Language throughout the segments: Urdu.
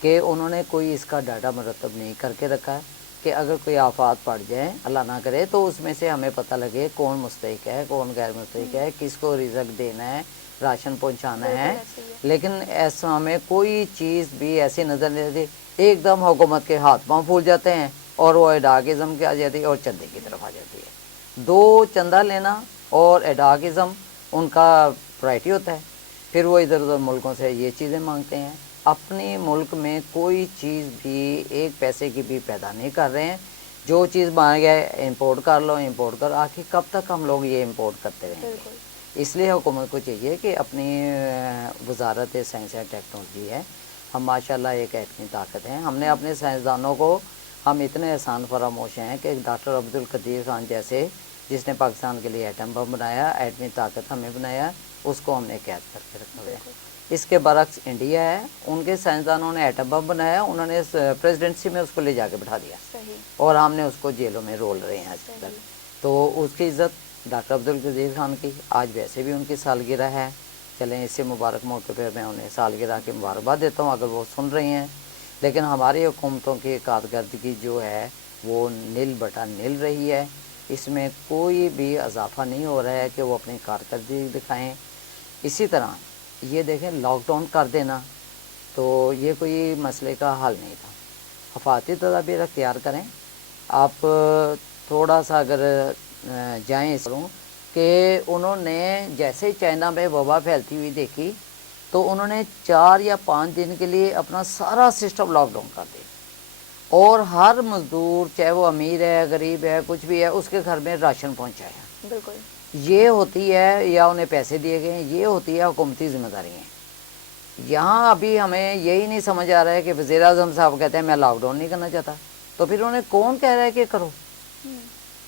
کہ انہوں نے کوئی اس کا ڈاٹا مرتب نہیں کر کے رکھا ہے کہ اگر کوئی آفات پڑ جائیں اللہ نہ کرے تو اس میں سے ہمیں پتہ لگے کون مستحق ہے کون غیر مستحق ہے، کس کو رزق دینا ہے، راشن پہنچانا ہے۔ لیکن ایسا ہمیں کوئی چیز بھی ایسی نظر نہیں آتی، ایک دم حکومت کے ہاتھ پاؤں پھول جاتے ہیں اور وہ ایڈاکزم کی آ جاتی ہے اور چندے کی طرف آ جاتی ہے۔ دو چندہ لینا اور ایڈاکزم ان کا پرائرٹی ہوتا ہے، پھر وہ ادھر ادھر ملکوں سے یہ چیزیں مانگتے ہیں۔ اپنے ملک میں کوئی چیز بھی ایک پیسے کی بھی پیدا نہیں کر رہے ہیں، جو چیز مانگ گئے امپورٹ کر لو امپورٹ کر، آخر کب تک ہم لوگ یہ امپورٹ کرتے رہیں گے؟ اس لیے حکومت کو چاہیے کہ اپنی وزارت سائنس اینڈ ٹیکنالوجی ہے، ہم ماشاءاللہ ایک ایٹمی طاقت ہیں، ہم نے اپنے سائنسدانوں کو ہم اتنے احسان فراموش ہیں کہ ڈاکٹر عبدالقدیر خان جیسے جس نے پاکستان کے لیے ایٹم بم بنایا، ایٹمی طاقت ہمیں بنایا، اس کو ہم نے قید کر کے رکھا ہوا ہے۔ اس کے برعکس انڈیا ہے، ان کے سائنسدانوں نے ایٹم بم بنایا، انہوں نے پریزیڈنسی میں اس کو لے جا کے بٹھا دیا اور ہم نے اس کو جیلوں میں رول رہے ہیں آج تک۔ تو اس کی عزت ڈاکٹر عبدالقدیر خان کی آج ویسے بھی ان کی سالگرہ ہے، چلیں اس سے مبارک موقع پہ میں انہیں سالگرہ کی مبارکباد دیتا ہوں اگر وہ سن رہی ہیں۔ لیکن ہماری حکومتوں کی کارکردگی جو ہے وہ نل بٹا نل رہی ہے، اس میں کوئی بھی اضافہ نہیں ہو رہا ہے کہ وہ اپنی کارکردگی دکھائیں۔ اسی طرح یہ دیکھیں لاک ڈاؤن کر دینا تو یہ کوئی مسئلے کا حل نہیں تھا، حفاظتی تدابیر اختیار کریں۔ آپ تھوڑا سا اگر جائیں اس طرح کہ انہوں نے جیسے چائنا میں وبا پھیلتی ہوئی دیکھی تو انہوں نے 4 یا 5 دن کے لیے اپنا سارا سسٹم لاک ڈاؤن کر دیا اور ہر مزدور چاہے وہ امیر ہے غریب ہے کچھ بھی ہے اس کے گھر میں راشن پہنچایا۔ بالکل یہ ہوتی ہے یا انہیں پیسے دیے گئے ہیں، یہ ہوتی ہے حکومتی ذمہ داریاں۔ یہاں ابھی ہمیں یہی نہیں سمجھ آ رہا ہے کہ وزیر اعظم صاحب کہتے ہیں میں لاک ڈاؤن نہیں کرنا چاہتا، تو پھر انہیں کون کہہ رہا ہے کہ کرو؟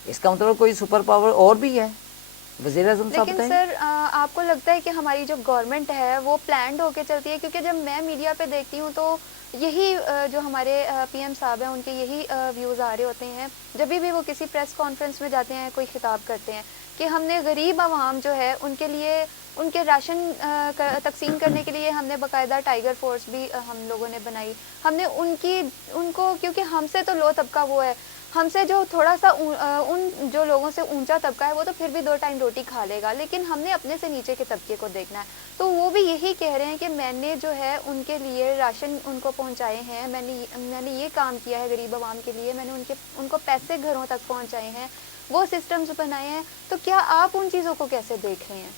اس کا مطلب کوئی سپر پاور اور بھی ہے وزیر اعظم صاحب۔ لیکن سر آپ کو لگتا ہے کہ ہماری جو گورنمنٹ ہے وہ پلانڈ ہو کے چلتی ہے؟ کیونکہ جب میں میڈیا پہ دیکھتی ہوں تو یہی جو ہمارے پی ایم صاحب ہیں ان کے یہی ویوز آ رہے ہوتے ہیں جب بھی وہ کسی پریس کانفرنس میں جاتے ہیں، کوئی خطاب کرتے ہیں کہ ہم نے غریب عوام جو ہے ان کے لیے ان کے راشن تقسیم کرنے کے لیے ہم نے باقاعدہ ٹائیگر فورس بھی ہم لوگوں نے بنائی، ہم نے ان کو کیونکہ ہم سے تو لو طبقہ وہ ہے، ہم سے جو تھوڑا سا ان جو لوگوں سے اونچا طبقہ ہے وہ تو پھر بھی 2 ٹائم روٹی کھا لے گا، لیکن ہم نے اپنے سے نیچے کے طبقے کو دیکھنا ہے۔ تو وہ بھی یہی کہہ رہے ہیں کہ میں نے جو ہے ان کے لیے راشن ان کو پہنچائے ہیں، میں نے یہ کام کیا ہے غریب عوام کے لیے، میں نے ان کو پیسے گھروں تک پہنچائے ہیں، وہ سسٹمز بنائے ہیں۔ تو کیا آپ ان چیزوں کو کیسے دیکھ رہے ہیں؟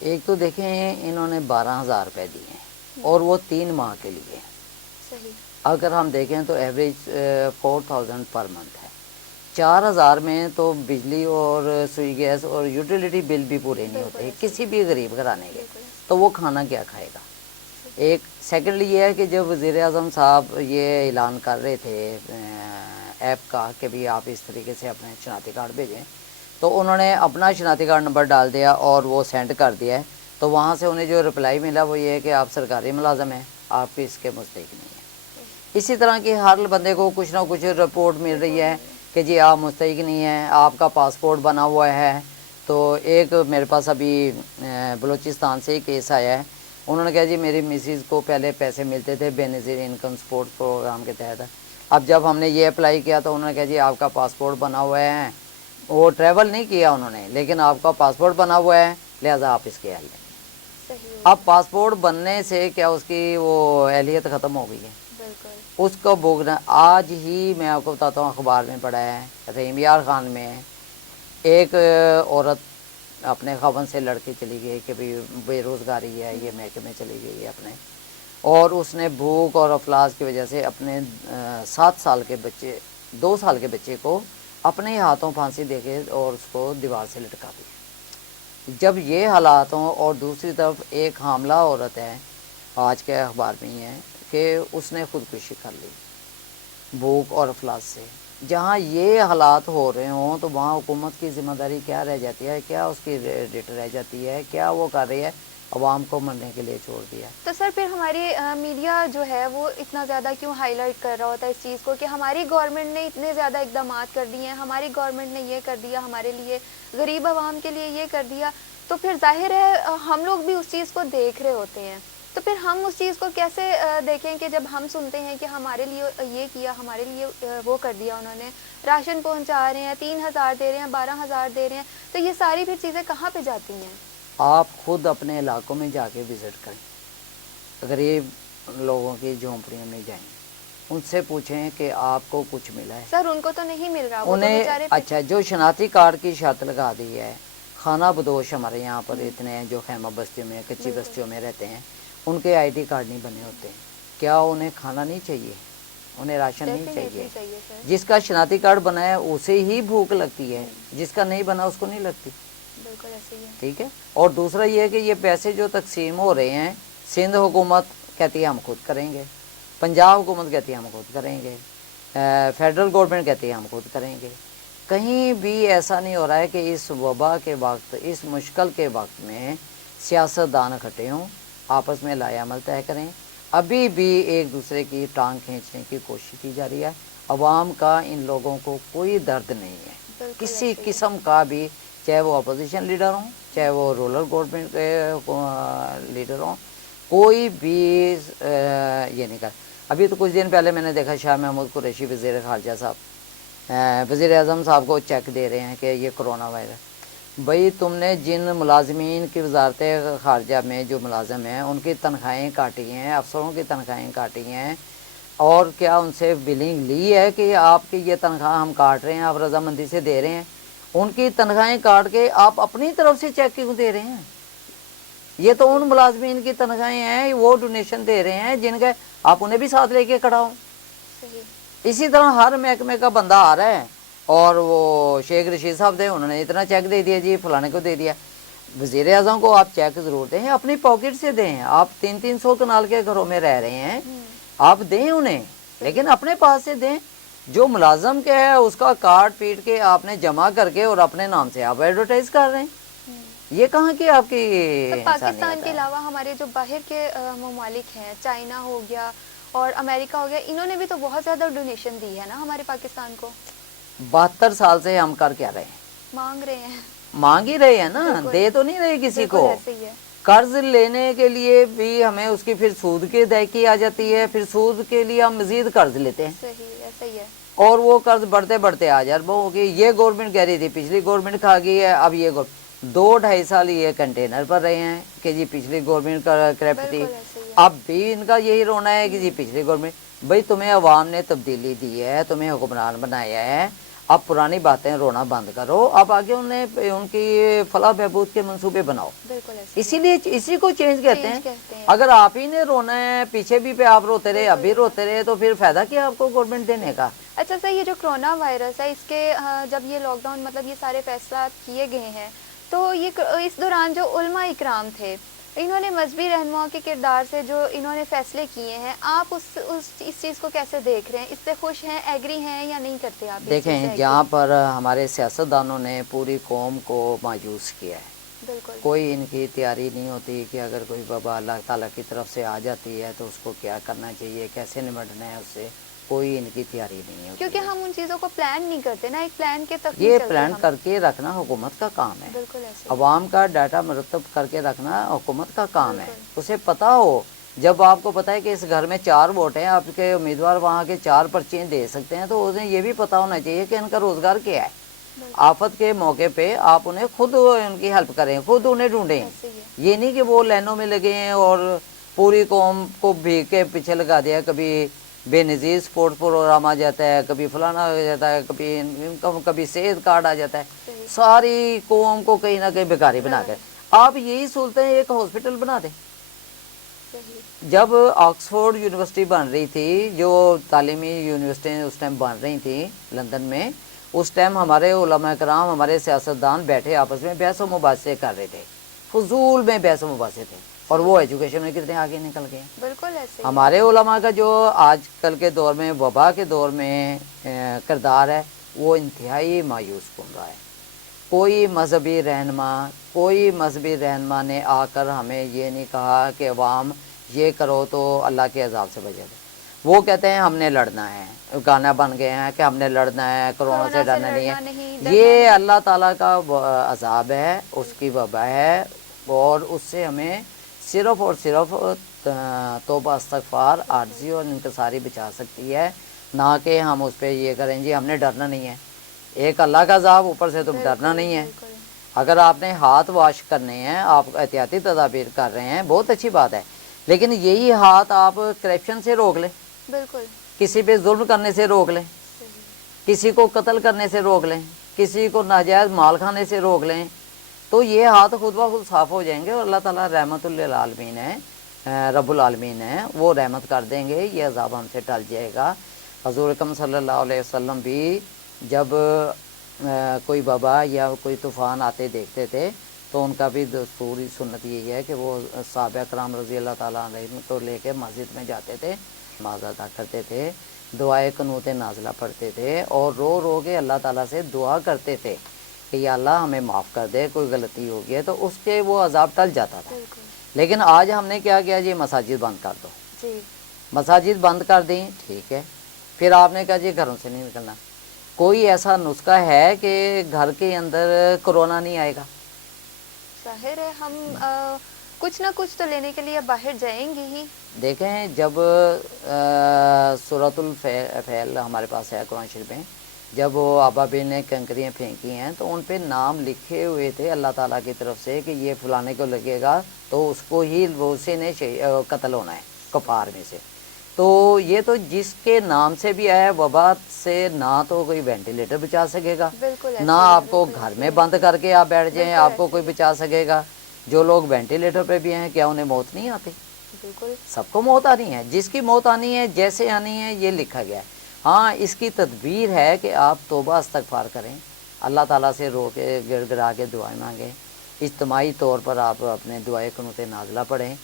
ایک تو دیکھیں انہوں نے 12,000 روپے دیے ہیں اور وہ 3 ماہ کے لیے۔ صحیح۔ اگر ہم دیکھیں تو ایوریج 4,000 پر منتھ ہے، 4,000 میں تو بجلی اور سوئی گیس اور یوٹیلیٹی بل بھی پورے نہیں ہوتے کسی بھی غریب گھرانے کے، تو وہ کھانا کیا کھائے گا؟ ایک سیکنڈلی یہ ہے کہ جب وزیر اعظم صاحب یہ اعلان کر رہے تھے ایپ کا کہ بھی آپ اس طریقے سے اپنے شناختی کارڈ بھیجیں، تو انہوں نے اپنا شناختی کارڈ نمبر ڈال دیا اور وہ سینڈ کر دیا ہے، تو وہاں سے انہیں جو رپلائی ملا وہ یہ ہے کہ آپ سرکاری ملازم ہیں، آپ اس کے مستحق نہیں ہیں۔ اسی طرح کی ہر بندے کو کچھ نہ کچھ رپورٹ مل رہی ہے کہ جی آپ مستحق نہیں ہیں، آپ کا پاسپورٹ بنا ہوا ہے۔ تو ایک میرے پاس ابھی بلوچستان سے ہی کیس آیا ہے، انہوں نے کہا جی میری مسز کو پہلے پیسے ملتے تھے بے نظیر انکم سپورٹ پروگرام کے تحت، اب جب ہم نے یہ اپلائی کیا تو انہوں نے کہا جی آپ کا پاسپورٹ بنا ہوا ہے، وہ ٹریول نہیں کیا انہوں نے لیکن آپ کا پاسپورٹ بنا ہوا ہے لہٰذا آپ اس کے اہل ہیں۔ اب پاسپورٹ بننے سے کیا اس کی وہ اہلیت ختم ہو گئی ہے؟ اس کو بھوگنا۔ آج ہی میں آپ کو بتاتا ہوں اخبار میں پڑھا ہے رحیم یار خان میں ایک عورت اپنے خاوند سے لڑ کے چلی گئی کہ بھی بے روزگاری ہے، یہ میکے میں چلی گئی ہے اپنے، اور اس نے بھوک اور افلاس کی وجہ سے اپنے 7 سال کے بچے 2 سال کے بچے کو اپنے ہاتھوں پھانسی دے کے اور اس کو دیوار سے لٹکا دیا۔ جب یہ حالات ہوں اور دوسری طرف ایک حاملہ عورت ہے، آج کے اخبار میں ہی ہے کہ اس نے خودکشی کر لی بھوک اور افلاس سے، جہاں یہ حالات ہو رہے ہوں تو وہاں حکومت کی ذمہ داری کیا رہ جاتی ہے؟ کیا اس کی ریٹ رہ جاتی ہے؟ کیا وہ کر رہی ہے؟ عوام کو مرنے کے لیے چھوڑ دیا۔ تو سر پھر ہماری میڈیا جو ہے وہ اتنا زیادہ کیوں ہائی لائٹ کر رہا ہوتا ہے اس چیز کو کہ ہماری گورنمنٹ نے اتنے زیادہ اقدامات کر دیے ہیں، ہماری گورنمنٹ نے یہ کر دیا ہمارے لیے، غریب عوام کے لیے یہ کر دیا، تو پھر ظاہر ہے ہم لوگ بھی اس چیز کو دیکھ رہے ہوتے ہیں تو پھر ہم اس چیز کو کیسے دیکھیں کہ جب ہم سنتے ہیں کہ ہمارے لیے یہ کیا، ہمارے لیے وہ کر دیا انہوں نے، راشن پہنچا رہے ہیں، 3,000 دے رہے ہیں، 12,000 دے رہے ہیں، تو یہ ساری پھر چیزیں کہاں پہ جاتی ہیں؟ آپ خود اپنے علاقوں میں جا کے وزٹ کریں، غریب لوگوں کی جھونپڑیوں میں جائیں، ان سے پوچھیں کہ آپ کو کچھ ملا ہے؟ سر ان کو تو نہیں مل رہا، وہ تو انہیں بیچارے اچھا جو شناختی کارڈ کی شرط لگا دی ہے، خانہ بدوش ہمارے یہاں پر اتنے ہیں جو خیمہ بستیوں میں، کچی بستیوں میں رہتے ہیں، ان کے آئی ڈی کارڈ نہیں بنے ہوتے ہیں، کیا انہیں کھانا نہیں چاہیے؟ انہیں راشن نہیں چاہیے؟ جس کا شناختی کارڈ بنا ہے اسے ہی بھوک لگتی ہے، جس کا نہیں بنا اس کو نہیں لگتی، بالکل ایسے ہی ہے۔ ٹھیک ہے۔ اور دوسرا یہ ہے کہ یہ پیسے جو تقسیم ہو رہے ہیں، سندھ حکومت کہتی ہے ہم خود کریں گے، پنجاب حکومت کہتی ہے ہم خود کریں گے، فیڈرل گورنمنٹ کہتی ہے ہم خود کریں گے، کہیں بھی ایسا نہیں ہو رہا ہے کہ اس وبا کے وقت، اس مشکل کے وقت میں سیاستدان اکٹھے ہوں، آپس میں لائے عمل طے کریں۔ ابھی بھی ایک دوسرے کی ٹانگ کھینچنے کی کوشش کی جا رہی ہے۔ عوام کا ان لوگوں کو کوئی درد نہیں ہے، کسی قسم کا بھی، چاہے وہ اپوزیشن لیڈر ہوں، چاہے وہ رولر گورنمنٹ کے لیڈر ہوں، کوئی بھی یہ نہیں کر۔ ابھی تو کچھ دن پہلے میں نے دیکھا شاہ محمود قریشی وزیر خارجہ صاحب وزیر اعظم صاحب کو چیک دے رہے ہیں کہ یہ کرونا وائرس، بھئی تم نے جن ملازمین کی وزارت خارجہ میں جو ملازم ہیں ان کی تنخواہیں کاٹی ہیں، افسروں کی تنخواہیں کاٹی ہیں، اور کیا ان سے بلنگ لی ہے کہ آپ کی یہ تنخواہ ہم کاٹ رہے ہیں، آپ رضامندی سے دے رہے ہیں؟ ان کی تنخواہیں کاٹ کے آپ اپنی طرف سے چیک کیوں دے رہے ہیں؟ یہ تو ان ملازمین کی تنخواہیں ہیں، وہ ڈونیشن دے رہے ہیں جن کے آپ انہیں بھی ساتھ لے کے کھڑا ہوں۔ اسی طرح ہر محکمے کا بندہ آ رہا ہے اور وہ شیخ رشید صاحب تھے، انہوں نے اتنا چیک دے دیا، جی فلانے کو دے دیا۔ وزیر اعظم کو آپ چیک ضرور دیں، اپنی پاکٹ سے دیں، آپ 300 کنال کے گھروں میں رہ رہے ہیں، آپ دیں انہیں، لیکن اپنے پاس سے دیں۔ جو ملازم کے ہے اس کا کارڈ پیٹ کے آپ نے جمع کر کے اور اپنے نام سے آپ ایڈورٹائز کر رہے ہیں، یہ کہاں کی آپ کی پاکستان کے علاوہ ہمارے جو باہر کے ممالک ہیں، چائنا ہو گیا اور امریکہ ہو گیا، انہوں نے بھی تو بہت زیادہ ڈونیشن دی ہے نا ہمارے پاکستان کو۔ 72 سال سے ہم کر کیا رہے ہیں؟ مانگ رہے ہیں، مانگ ہی رہے ہیں نا، دے تو نہیں رہے کسی کو۔ قرض لینے کے لیے بھی ہمیں اس کی پھر سود کی ادائیگی آ جاتی ہے، پھر سود کے لیے ہم مزید قرض لیتے ہیں، صحیح ایسا ہی ہے، اور وہ قرض بڑھتے بڑھتے آ جائے وہ کہ یہ گورنمنٹ کہہ رہی تھی، پچھلی گورنمنٹ کھا گئی ہے، اب یہ 2-2.5 سال یہ کنٹینر پر رہے ہیں کہ جی پچھلی گورنمنٹ کریپٹ تھی، اب بھی ان کا یہی رونا ہے کہ جی پچھلی گورنمنٹ۔ بھئی تمہیں عوام نے تبدیلی دی ہے، تمہیں حکمران بنایا ہے، اب پرانی باتیں رونا بند کرو، اب آگے ان کی فلاح بہبود کے منصوبے بناؤ، اسی لیے اسی کو چینج کہتے ہیں۔ اگر آپ ہی نے رونا ہے، پیچھے بھی پہ آپ روتے رہے، اب بھی روتے رہے، تو پھر فائدہ کیا آپ کو گورنمنٹ دینے کا؟ اچھا سر، یہ جو کرونا وائرس ہے، اس کے جب یہ لاک ڈاؤن مطلب یہ سارے فیصلات کیے گئے ہیں، تو یہ اس دوران جو علماء اکرام تھے، انہوں نے مذہبی رہنماؤں کے کردار سے جو انہوں نے فیصلے کیے ہیں، آپ اس چیز کو کیسے دیکھ رہے ہیں؟ اس سے خوش ہیں، ایگری ہیں یا نہیں کرتے آپ؟ دیکھیں، جہاں پر ہمارے سیاستدانوں نے پوری قوم کو مایوس کیا ہے، بالکل کوئی ان کی تیاری نہیں ہوتی کہ اگر کوئی وبا اللہ تعالیٰ کی طرف سے آ جاتی ہے تو اس کو کیا کرنا چاہیے، کیسے نمٹنا ہے اس سے، کوئی ان کی تیاری نہیں ہوتی، کیونکہ ہم ان چیزوں کو پلان نہیں کرتے نا، ایک پلان کے تحت یہ پلان کر کے رکھنا حکومت کا کام ہے، بالکل ایسے عوام کا ڈاٹا مرتب کر کے رکھنا حکومت کا کام ہے۔ اسے پتہ ہو، جب آپ کو پتہ ہے کہ اس گھر میں 4 ووٹ ہیں، آپ کے امیدوار وہاں کے 4 پرچے دے سکتے ہیں، تو انہیں یہ بھی پتہ ہونا چاہیے کہ ان کا روزگار کیا ہے۔ آفت کے موقع پہ آپ انہیں خود ان کی ہیلپ کریں، خود انہیں ڈھونڈیں، یہ نہیں کہ وہ لائنوں میں لگے ہیں اور پوری قوم کو بھیگ کے پیچھے لگا دیا، کبھی بے نظیر سپورٹ پروگرام آ جاتا ہے، کبھی فلانا ہو جاتا ہے، کبھی صحت کارڈ آ جاتا ہے، ساری قوم کو کہیں نہ کہیں بیکاری بنا کر آپ یہی سہولتیں ایک ہاسپٹل بنا دیں۔ جب آکسفورڈ یونیورسٹی بن رہی تھی، جو تعلیمی یونیورسٹی اس ٹائم بن رہی تھی لندن میں، اس ٹائم ہمارے علماء کرام، ہمارے سیاستدان بیٹھے آپس میں بحث و مباحثے کر رہے تھے، فضول میں بحث و مباحثے تھے، اور وہ ایجوکیشن میں کتنے آگے نکل گئے۔ بالکل ایسے ہمارے علماء کا جو آج کل کے دور میں، وبا کے دور میں کردار ہے، وہ انتہائی مایوس کن رہا ہے۔ کوئی مذہبی رہنما نے آ کر ہمیں یہ نہیں کہا کہ عوام یہ کرو تو اللہ کے عذاب سے بچے گا۔ وہ کہتے ہیں ہم نے لڑنا ہے، گانا بن گئے ہیں کہ ہم نے لڑنا ہے، کرونا سے ڈرنا نہیں ہے۔ یہ اللہ تعالیٰ کا عذاب ہے، اس کی وبا ہے، اور اس سے ہمیں صرف اور صرف توبہ استغفار عاجزی اور انکساری بچا سکتی ہے، نہ کہ ہم اس پہ یہ کریں جی ہم نے ڈرنا نہیں ہے. ایک اللہ کا عذاب، اوپر سے تم ڈرنا نہیں ہے. اگر آپ نے ہاتھ واش کرنے ہیں، آپ احتیاطی تدابیر کر رہے ہیں، بہت اچھی بات ہے، لیکن یہی ہاتھ آپ کرپشن سے روک لیں، بالکل کسی پہ ظلم کرنے سے روک لیں، کسی کو قتل کرنے سے روک لیں، کسی کو ناجائز مال کھانے سے روک لیں، تو یہ ہاتھ خود بخود صاف ہو جائیں گے اور اللہ تعالیٰ رحمت للعالمین ہے، رب العالمین ہے، وہ رحمت کر دیں گے، یہ عذاب ہم سے ٹل جائے گا. حضور اکرم صلی اللہ علیہ وسلم بھی جب کوئی وبا یا کوئی طوفان آتے دیکھتے تھے تو ان کا بھی دستوری سنت یہی ہے کہ وہ صحابہ کرام رضی اللہ تعالیٰ علیہ کو لے کے مسجد میں جاتے تھے، نماز ادا کرتے تھے، دعائے قنوت نازلہ پڑھتے تھے اور رو رو کے اللہ تعالیٰ سے دعا کرتے تھے کہ یا اللہ ہمیں معاف کر دے، کوئی غلطی ہو گئی ہے تو اس کے وہ عذاب ٹل جاتا تھا. لیکن آج ہم نے کیا کیا جی مساجد بند کر دو، مساجد بند کر دیں، ٹھیک ہے، پھر آپ نے کہا جی گھروں سے نہیں نکلنا. کوئی ایسا نسخہ ہے کہ گھر کے اندر کرونا نہیں آئے گا؟ ظاہر ہے ہم کچھ نہ کچھ تو لینے کے لیے باہر جائیں گے ہی. دیکھیں جب سورۃ الفیل ہمارے پاس ہے قرآن شریف میں، جب وہ ابابیل نے کنکریاں پھینکی ہیں تو ان پہ نام لکھے ہوئے تھے اللہ تعالیٰ کی طرف سے کہ یہ فلانے کو لگے گا تو اس کو ہی اسی نے قتل ہونا ہے کفار میں سے. تو یہ تو جس کے نام سے بھی آیا وبا سے نہ تو کوئی وینٹیلیٹر بچا سکے گا، نہ آپ کو گھر میں بند کر کے آپ بیٹھ جائیں آپ کو کوئی بچا سکے گا. جو لوگ وینٹیلیٹر پہ بھی ہیں کیا انہیں موت نہیں آتی؟ بالکل سب کو موت آنی ہے، جس کی موت آنی ہے جیسے آنی ہے یہ لکھا گیا ہے. ہاں اس کی تدبیر ہے کہ آپ توبہ استغفار کریں، اللہ تعالیٰ سے رو کے گڑ گڑا کے دعائیں مانگیں، اجتماعی طور پر آپ اپنے دعائے قنوت نازلہ پڑھیں،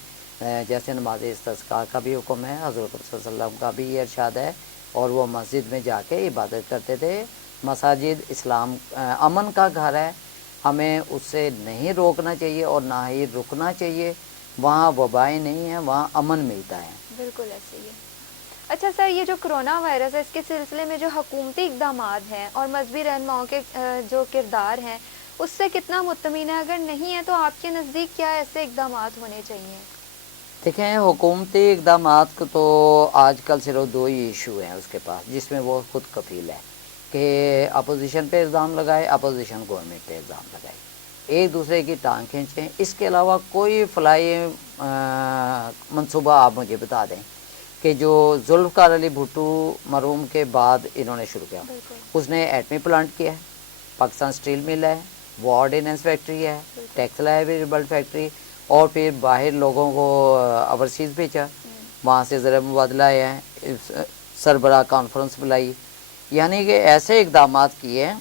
جیسے نماز استسقاء کا بھی حکم ہے، حضرت صلی اللہ علیہ وسلم کا بھی یہ ارشاد ہے، اور وہ مسجد میں جا کے عبادت کرتے تھے. مساجد اسلام امن کا گھر ہے، ہمیں اس سے نہیں روکنا چاہیے اور نہ ہی رکنا چاہیے. وہاں وبائیں نہیں ہیں، وہاں امن ملتا ہے. بالکل ایسے ہی ہے. اچھا سر، یہ جو کرونا وائرس ہے اس کے سلسلے میں جو حکومتی اقدامات ہیں اور مذہبی رہنماؤں کے جو کردار ہیں اس سے کتنا مطمئن ہے؟ اگر نہیں ہے تو آپ کے نزدیک کیا ایسے اقدامات ہونے چاہیے؟ دیکھیں حکومتی اقدامات کو تو آج کل صرف دو ہی ایشو ہیں اس کے پاس جس میں وہ خود کفیل ہے کہ اپوزیشن پہ الزام لگائے، اپوزیشن گورنمنٹ پہ الزام لگائے، ایک دوسرے کی ٹانگ کھینچیں. اس کے علاوہ کوئی فلاحی منصوبہ آپ مجھے بتا دیں کہ جو ذوالفقار علی بھٹو مرحوم کے بعد انہوں نے شروع کیا. اس نے ایٹمی پلانٹ کیا ہے، پاکستان اسٹیل مل ہے، وہ آرڈیننس فیکٹری ہے، ٹیکسٹائل بلٹ فیکٹری، اور پھر باہر لوگوں کو اوورسیز بھیجا، وہاں سے زر مبادلہ آیا ہے، سربراہ کانفرنس بلائی. یعنی کہ ایسے اقدامات کیے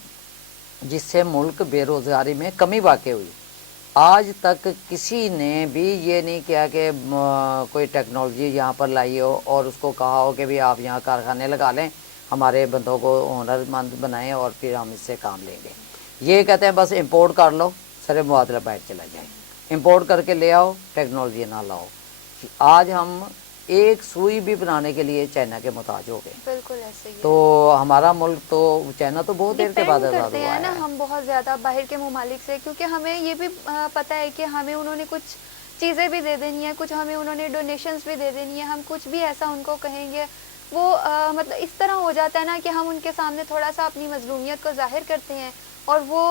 جس سے ملک بے روزگاری میں کمی واقع ہوئی. آج تک کسی نے بھی یہ نہیں کیا کہ کوئی ٹیکنالوجی یہاں پر لائی ہو اور اس کو کہا ہو کہ بھی آپ یہاں کارخانے لگا لیں، ہمارے بندوں کو ہنر مند بنائیں اور پھر ہم اس سے کام لیں گے. یہ کہتے ہیں بس امپورٹ کر لو، سر مبادلہ بیٹھ چلا جائے، امپورٹ کر کے لے آؤ، ٹیکنالوجی نہ لاؤ. آج ہم ایک سوئی بھی بنانے کے لیے چائنا کے محتاج ہو گئے. بالکل ایسے ہی. تو ہمارا ملک تو چائنا تو بہت دیر کے بعد آزاد ہوا ہے. نا ہم بہت زیادہ باہر کے ممالک سے، کیونکہ ہمیں یہ بھی پتہ ہے کہ ہمیں انہوں نے کچھ چیزیں بھی دے دینی ہے، کچھ ہمیں انہوں نے ڈونیشنز بھی دے دینی ہے. ہم کچھ بھی ایسا ان کو کہیں گے وہ مطلب اس طرح ہو جاتا ہے نا کہ ہم ان کے سامنے تھوڑا سا اپنی مظلومیت کو ظاہر کرتے ہیں اور وہ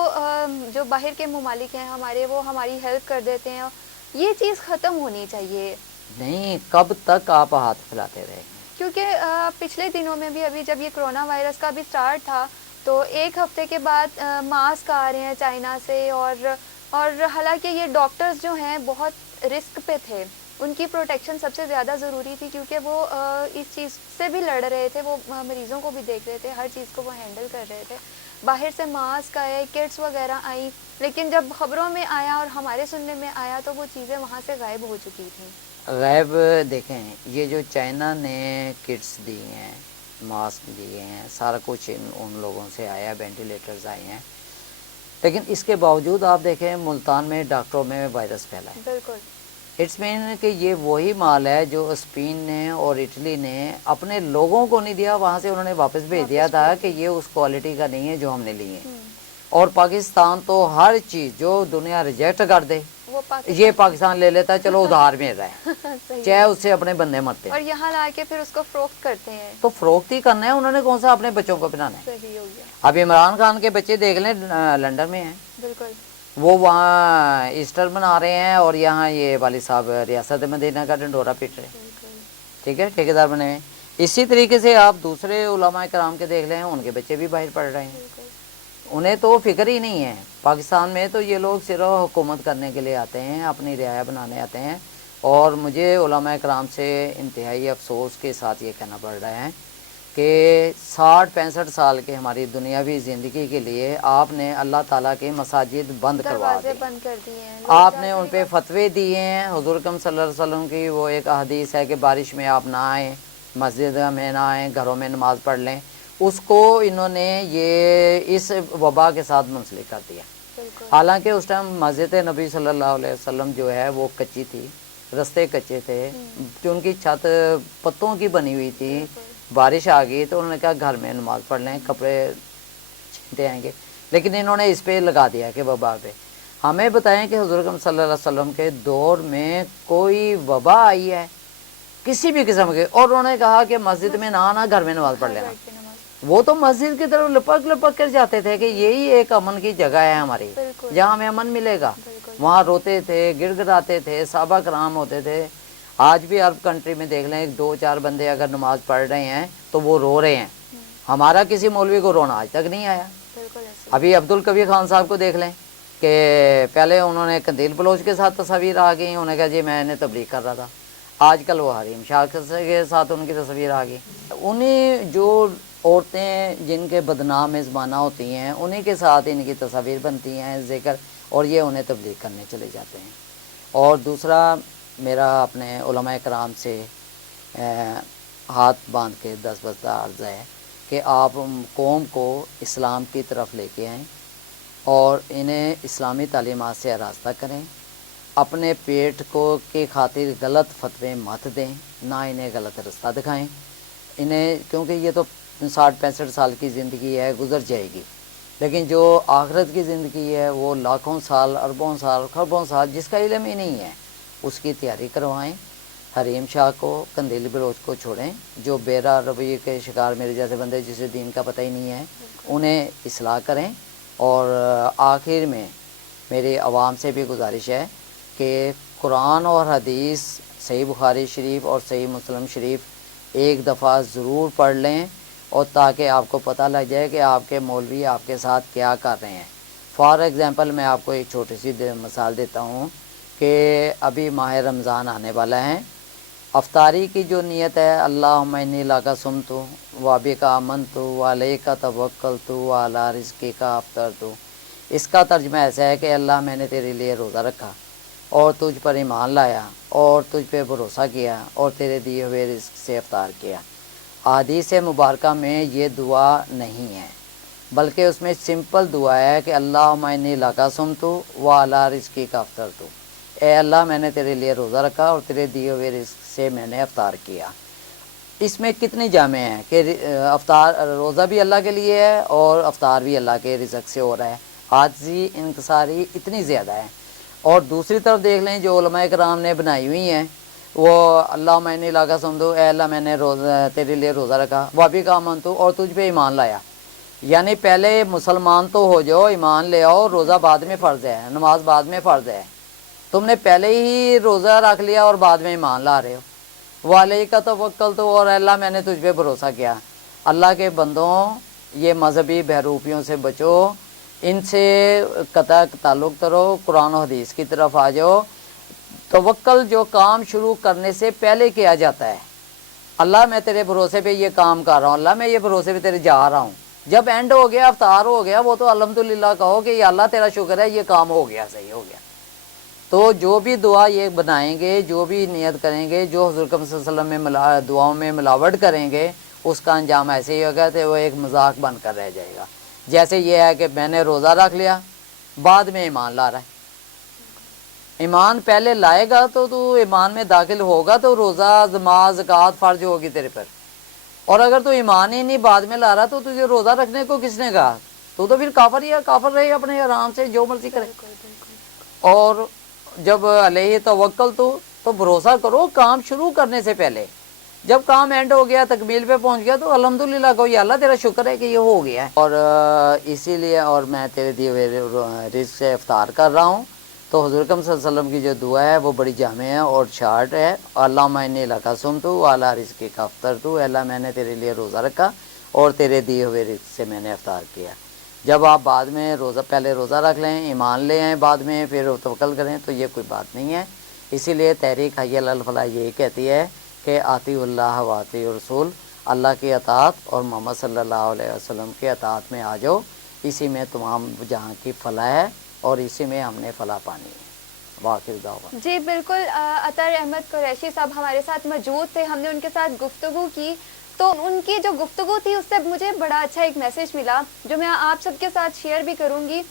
جو باہر کے ممالک ہیں ہمارے وہ ہماری ہیلپ کر دیتے ہیں. یہ چیز ختم ہونی چاہیے. نہیں، کب تک آپ ہاتھ پھیلاتے رہیں گے؟ کیونکہ پچھلے دنوں میں بھی ابھی جب یہ کرونا وائرس کا بھی سٹارٹ تھا تو ایک ہفتے کے بعد ماسک آ رہے ہیں چائنا سے، اور حالانکہ یہ ڈاکٹرز جو ہیں بہت رسک پہ تھے، ان کی پروٹیکشن سب سے زیادہ ضروری تھی کیونکہ وہ اس چیز سے بھی لڑ رہے تھے، وہ مریضوں کو بھی دیکھ رہے تھے، ہر چیز کو وہ ہینڈل کر رہے تھے. باہر سے ماسک آئے، کٹس وغیرہ آئیں، لیکن جب خبروں میں آیا اور ہمارے سننے میں آیا تو وہ چیزیں وہاں سے غائب ہو چکی تھیں. غائب دیکھیں، یہ جو چائنا نے کٹس دی ہیں، ماسک دیے ہیں، سارا کچھ ان لوگوں سے آیا، وینٹیلیٹرز آئے ہیں، لیکن اس کے باوجود آپ دیکھیں ملتان میں ڈاکٹروں میں وائرس پھیلا ہے. بالکل. اٹس مین کہ یہ وہی مال ہے جو اسپین نے اور اٹلی نے اپنے لوگوں کو نہیں دیا، وہاں سے انہوں نے واپس بھیج دیا تھا کہ یہ اس کوالٹی کا نہیں ہے جو ہم نے لی ہے. اور پاکستان تو ہر چیز جو دنیا ریجیکٹ کر دے یہ پاکستان لے لیتا ہے، چلو ادھار میں رہے. چاہے اس سے اپنے بندے مرتے ہیں، اور یہاں لا کے پھر اس کو فروخت کرتے ہیں. تو فروخت ہی کرنا ہے انہوں نے، کون سا اپنے بچوں کو پہنانا ہے. صحیح ہو گیا. اب عمران خان کے بچے دیکھ لیں لندن میں ہیں، بالکل. وہ وہاں ایسٹر منا رہے ہیں اور یہاں یہ والد صاحب ریاست مدینہ کا ڈنڈورا پیٹ رہے ہیں. ٹھیک ہے، ٹھیکیدار بنے ہوئے. اسی طریقے سے آپ دوسرے علماء کرام کے دیکھ لیں، ان کے بچے بھی باہر پڑھ رہے ہیں. انہیں تو فکر ہی نہیں ہے. پاکستان میں تو یہ لوگ صرف حکومت کرنے کے لیے آتے ہیں، اپنی رعایا بنانے آتے ہیں. اور مجھے علماء کرام سے انتہائی افسوس کے ساتھ یہ کہنا پڑ رہا ہے کہ 60-65 سال کے ہماری دنیاوی زندگی کے لیے آپ نے اللہ تعالیٰ کے مساجد بند کروا دروازے دیے، بند کر دیے ہیں. آپ نے ان پہ فتوے دیے ہیں. حضور اکرم صلی اللہ علیہ وسلم کی وہ ایک حدیث ہے کہ بارش میں آپ نہ آئیں، مسجد میں نہ آئیں، گھروں میں نماز پڑھ لیں. اس کو انہوں نے یہ اس وبا کے ساتھ منسلک کر دیا. حالانکہ اس ٹائم مسجد نبی صلی اللہ علیہ وسلم جو ہے وہ کچی تھی، رستے کچے تھے، جو ان کی چھت پتوں کی بنی ہوئی تھی. بارش آ گئی تو انہوں نے کہا گھر میں نماز پڑھ لیں، کپڑے چھینٹے آئیں گے. لیکن انہوں نے اس پہ لگا دیا کہ وبا پہ. ہمیں بتائیں کہ حضور اکرم صلی اللہ علیہ وسلم کے دور میں کوئی وبا آئی ہے کسی بھی قسم کے، اور انہوں نے کہا کہ مسجد میں نہ آنا، گھر میں نماز پڑھ لینا. وہ تو مسجد کی طرف لپک لپک کر جاتے تھے کہ یہی ایک امن کی جگہ ہے ہماری، جہاں ہمیں امن ملے گا. وہاں روتے تھے، گڑ گڑاتے تھے، صحابہ کرام ہوتے تھے. آج بھی عرب کنٹری میں دیکھ لیں، 2-4 بندے اگر نماز پڑھ رہے ہیں تو وہ رو رہے ہیں. ہمارا کسی مولوی کو رونا آج تک نہیں آیا. ابھی عبدالکبیر خان صاحب کو دیکھ لیں کہ پہلے انہوں نے قندیل بلوچ کے ساتھ تصاویر آ گئی، انہوں نے کہا جی میں نے تبلیغ کر رہا تھا. آج کل وہ حریم شاہ کے ساتھ ان کی تصویر آ گئی. انہیں جو عورتیں جن کے بدنام زمانہ ہوتی ہیں انہیں کے ساتھ ان کی تصاویر بنتی ہیں، ذکر، اور یہ انہیں تبلیغ کرنے چلے جاتے ہیں. اور دوسرا میرا اپنے علماء کرام سے ہاتھ باندھ کے 10 بستہ عرض ہے کہ آپ قوم کو اسلام کی طرف لے کے آئیں اور انہیں اسلامی تعلیمات سے آراستہ کریں. اپنے پیٹ کو کی خاطر غلط فتوے مت دیں، نہ انہیں غلط رستہ دکھائیں انہیں، کیونکہ یہ تو 60-65 سال کی زندگی ہے، گزر جائے گی. لیکن جو آخرت کی زندگی ہے وہ لاکھوں سال، اربوں سال، خربوں سال، جس کا علم ہی نہیں ہے اس کی تیاری کروائیں. حریم شاہ کو، قندیل بلوچ کو چھوڑیں، جو بیرا رویے کے شکار میرے جیسے بندے جسے دین کا پتہ ہی نہیں ہے انہیں اصلاح کریں. اور آخر میں میری عوام سے بھی گزارش ہے کہ قرآن اور حدیث، صحیح بخاری شریف اور صحیح مسلم شریف ایک دفعہ ضرور پڑھ لیں، اور تاکہ آپ کو پتہ لگ جائے کہ آپ کے مولوی آپ کے ساتھ کیا کر رہے ہیں. فار ایگزامپل میں آپ کو ایک چھوٹی سی مثال دیتا ہوں کہ ابھی ماہ رمضان آنے والا ہے. افطاری کی جو نیت ہے، اللہم انی لک صمت وبک آمنت وعلیک توکلت وعلی رزقک افطرت. اس کا ترجمہ ایسا ہے کہ اللہ میں نے تیرے لیے روزہ رکھا اور تجھ پر ایمان لایا اور تجھ پہ بھروسہ کیا اور تیرے دیے ہوئے رزق سے افطار کیا. احادیث مبارکہ میں یہ دعا نہیں ہے، بلکہ اس میں سمپل دعا ہے کہ اللہم انی لک صمت وعلی رزقک افطرت. اے اللہ میں نے تیرے لیے روزہ رکھا اور تیرے دیے ہوئے رزق سے میں نے افطار کیا. اس میں کتنی جامع ہیں کہ افطار، روزہ بھی اللہ کے لیے ہے اور افطار بھی اللہ کے رزق سے ہو رہا ہے. عاجزی، انکساری اتنی زیادہ ہے. اور دوسری طرف دیکھ لیں جو علماء کرام نے بنائی ہوئی ہیں، وہ اللہ میں نے لاگا سمجھو، اے اللہ میں نے تیرے لیے روزہ رکھا، وابی کا من تو، اور تجھ پہ ایمان لایا. یعنی پہلے مسلمان تو ہو جاؤ، ایمان لے آؤ، روزہ بعد میں فرض ہے، نماز بعد میں فرض ہے. تم نے پہلے ہی روزہ رکھ لیا اور بعد میں ایمان لا رہے ہو. وعلیک توکلت، اور اللہ میں نے تجھ پہ بھروسہ کیا. اللہ کے بندوں، یہ مذہبی بہروپیوں سے بچو، ان سے قطع تعلق کرو، قرآن و حدیث کی طرف آ جاؤ. توکل جو کام شروع کرنے سے پہلے کیا جاتا ہے، اللہ میں تیرے بھروسے پہ یہ کام کر رہا ہوں، اللہ میں یہ بھروسے پہ تیرے جا رہا ہوں. جب اینڈ ہو گیا، افطار ہو گیا، وہ تو الحمدللہ کہو کہ یا اللہ تیرا شکر ہے یہ کام ہو گیا، صحیح ہو گیا. تو جو بھی دعا یہ بنائیں گے، جو بھی نیت کریں گے، جو حضور صلی اللہ علیہ وسلم میں دعاؤں میں ملاوٹ کریں گے، اس کا انجام ایسے ہی ہوگا کہ وہ ایک مذاق بن کر رہ جائے گا. جیسے یہ ہے کہ میں نے روزہ رکھ لیا، بعد میں ایمان لا رہا ہے. ایمان پہلے لائے گا تو ایمان میں داخل ہوگا تو روزہ، نماز، زکوٰۃ فرض ہوگی تیرے پر. اور اگر تو ایمان ہی نہیں بعد میں لا رہا تو تجھے روزہ رکھنے کو کس نے کہا؟ تو پھر کافر ہی ہے، کافر رہے اپنے آرام سے جو مرضی کرے. اور جب علیہ توکل تو بھروسہ کرو کام شروع کرنے سے پہلے. جب کام اینڈ ہو گیا, تکمیل پہ پہنچ گیا, تو الحمدللہ کہو یا اللہ تیرا شکر ہے کہ یہ ہو گیا ہے. اور اسی لیے اور میں تیرے دیے ہوئے رزق سے افطار کر رہا ہوں. تو حضور اکرم صلی اللہ علیہ وسلم کی جو دعا ہے وہ بڑی جامع ہے اور شارٹ ہے. اللہم انی لک صمت وعلی رزقک افطرت. اللہ میں نے تیرے لیے روزہ رکھا اور تیرے دیے ہوئے رزق سے میں نے افطار کیا. جب آپ بعد میں روزہ, پہلے روزہ رکھ لیں, ایمان لے آئیں, بعد میں پھر توکل کریں, تو یہ کوئی بات نہیں ہے. اسی لیے تحریک حی علی الفلاح یہی کہتی ہے کہ آتی اللہ و آتی رسول, اللہ کی اطاعت اور محمد صلی اللہ علیہ وسلم کی اطاعت میں آ جاؤ. اسی میں تمام جہاں کی فلاح ہے اور اسی میں ہم نے فلاح پانی ہے. واخر دعوانا. جی بالکل, عطر احمد قریشی صاحب ہمارے ساتھ موجود تھے, ہم نے ان کے ساتھ گفتگو کی, تو ان کی جو گفتگو تھی اس سے مجھے بڑا اچھا ایک میسیج ملا جو میں آپ سب کے ساتھ شیئر بھی کروں گی.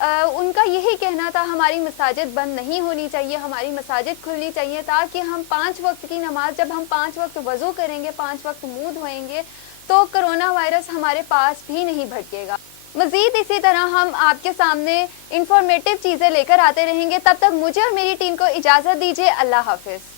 ان کا یہی کہنا تھا ہماری مساجد بند نہیں ہونی چاہیے, ہماری مساجد کھلنی چاہیے تاکہ ہم 5 وقت کی نماز, جب ہم 5 وقت وضو کریں گے, 5 وقت منہ دھوئیں گے, تو کرونا وائرس ہمارے پاس بھی نہیں بھٹکے گا. مزید اسی طرح ہم آپ کے سامنے انفارمیٹیو چیزیں لے کر آتے رہیں گے. تب تک مجھے اور میری ٹیم کو اجازت دیجیے. اللہ حافظ.